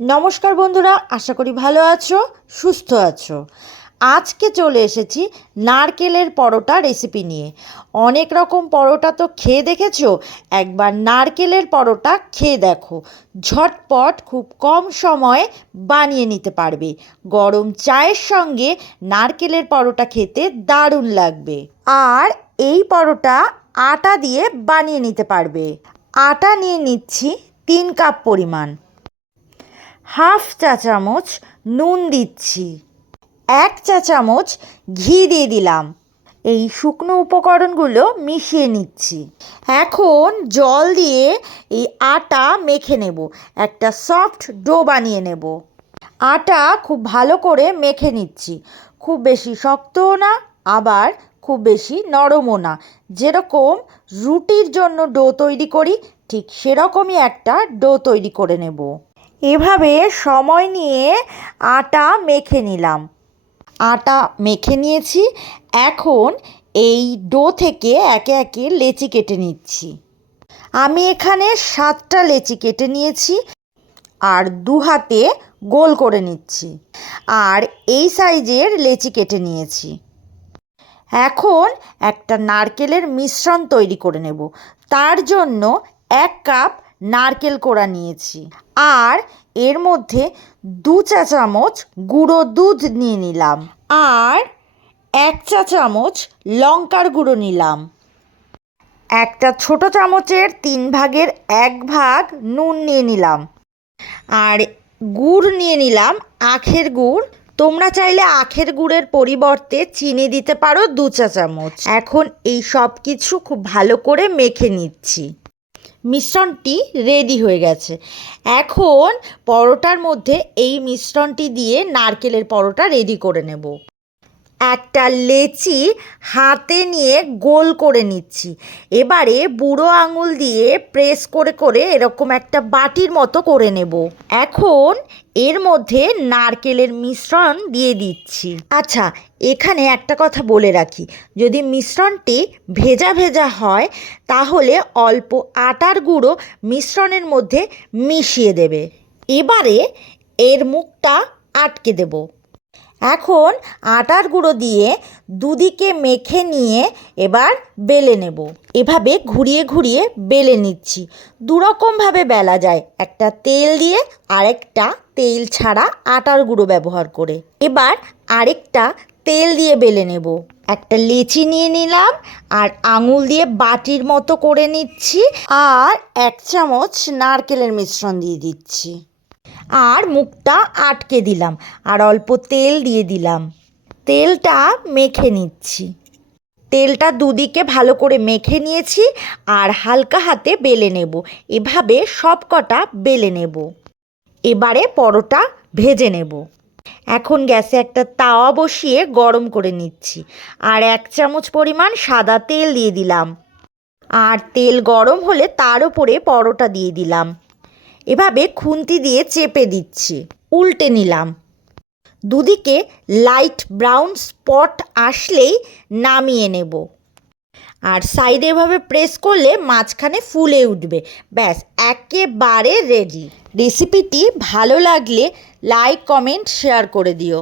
নমস্কার বন্ধুরা, আশা করি ভালো আছো, সুস্থ আছো। আজকে চলে এসেছি নারকেলের পরোটা রেসিপি নিয়ে। অনেক রকম পরোটা তো খেয়ে দেখেছ? একবার নারকেলের পরোটা খেয়ে দেখো। ঝটপট খুব কম সময়ে বানিয়ে নিতে পারবে। গরম চায়ের সঙ্গে নারকেলের পরোটা খেতে দারুণ লাগবে। আর এই পরোটা আটা দিয়ে বানিয়ে নিতে পারবে। আটা নিয়ে নিচ্ছি তিন কাপ পরিমাণ। হাফ চা চামচ নুন দিচ্ছি। এক চা চামচ ঘি দিয়ে দিলাম। এই শুকনো উপকরণগুলো মিশিয়ে নিচ্ছি। এখন জল দিয়ে এই আটা মেখে নেব। একটা সফট ডো বানিয়ে নেব। আটা খুব ভালো করে মেখে নিচ্ছি। খুব বেশি শক্তও না, আবার খুব বেশি নরমও না। যেরকম রুটির জন্য ডো তৈরি করি, ঠিক সেরকমই একটা ডো তৈরি করে নেব। এভাবে সময় নিয়ে আটা মেখে নিলাম। আটা মেখে নিয়েছি। এখন এই ডো থেকে একে একে লেচি কেটে নিচ্ছি। আমি এখানে সাতটা লেচি কেটে নিয়েছি আর দু হাতে গোল করে নিচ্ছি আর এই সাইজের লেচি কেটে নিয়েছি। এখন একটা নারকেলের মিশ্রণ তৈরি করে নেব। তার জন্য এক কাপ নারকেল কোড়া নিয়েছি। আর এর মধ্যে দু চা চামচ গুঁড়ো দুধ নিয়ে নিলাম। আর এক চা চামচ লঙ্কার গুঁড়ো নিলাম। একটা ছোট চামচের তিন ভাগের এক ভাগ নুন নিয়ে নিলাম। আর গুড় নিয়ে নিলাম আখের গুড়। তোমরা চাইলে আখের গুড়ের পরিবর্তে চিনি দিতে পারো দু চা চামচ। এখন এই সব কিছু খুব ভালো করে মেখে নিচ্ছি। মিশ্রণটি রেডি হয়ে গেছে। এখন পরোটার মধ্যে এই মিশ্রণটি দিয়ে নারকেলের পরোটা রেডি করে নেব। একটা লেচি হাতে নিয়ে গোল করে নিচ্ছি। এবারে বুড়ো আঙুল দিয়ে প্রেস করে করে এরকম একটা বাটির মতো করে নেব। এখন এর মধ্যে নারকেলের মিশ্রণ দিয়ে দিচ্ছি। আচ্ছা এখানে একটা কথা বলে রাখি। যদি মিশ্রণটি ভেজা ভেজা হয়, তাহলে অল্প আটার গুঁড়ো মিশ্রণের মধ্যে মিশিয়ে দেবে। এবারে এর মুখটা আটকে দেবো। এখন আটার গুঁড়ো দিয়ে দুদিকে মেখে নিয়ে এবার বেলে নেব। এভাবে ঘুরিয়ে ঘুরিয়ে বেলে নিচ্ছি। দুরকমভাবে বেলা যায়। একটা তেল দিয়ে আরেকটা তেল ছাড়া আটার গুঁড়ো ব্যবহার করে। এবার আরেকটা তেল দিয়ে বেলে নেব। একটা লেচি নিয়ে নিলাম আর আঙুল দিয়ে বাটির মতো করে নিচ্ছি আর এক চামচ নারকেলের মিশ্রণ দিয়ে দিচ্ছি। আর মুখটা আটকে দিলাম আর অল্প তেল দিয়ে দিলাম। তেলটা মেখে নিচ্ছি। তেলটা দুদিকে ভালো করে মেখে নিয়েছি আর হালকা হাতে বেলে নেব। এভাবে সব কটা বেলে নেব। এবারে পরোটা ভেজে নেব। এখন গ্যাসে একটা তাওয়া বসিয়ে গরম করে নিচ্ছি। আর এক চামচ পরিমাণ সাদা তেল দিয়ে দিলাম। আর তেল গরম হলে তার উপরে পরোটা দিয়ে দিলাম। এভাবে খুন্তি দিয়ে চেপে দিচ্ছি। উল্টে নিলাম। দুদিকে লাইট ব্রাউন স্পট আসলেই নামিয়ে নেব। আর সাইডে এভাবে প্রেস করলে মাঝখানে ফুলে উঠবে। ব্যাস, একেবারে রেডি। রেসিপিটি ভালো লাগলে লাইক, কমেন্ট, শেয়ার করে দিও।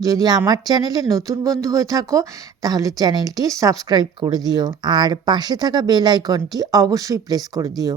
যদি আমার চ্যানেলে নতুন বন্ধু হয়ে থাকো, তাহলে চ্যানেলটি সাবস্ক্রাইব করে দিও। আর পাশে থাকা বেল আইকনটি অবশ্যই প্রেস করে দিও।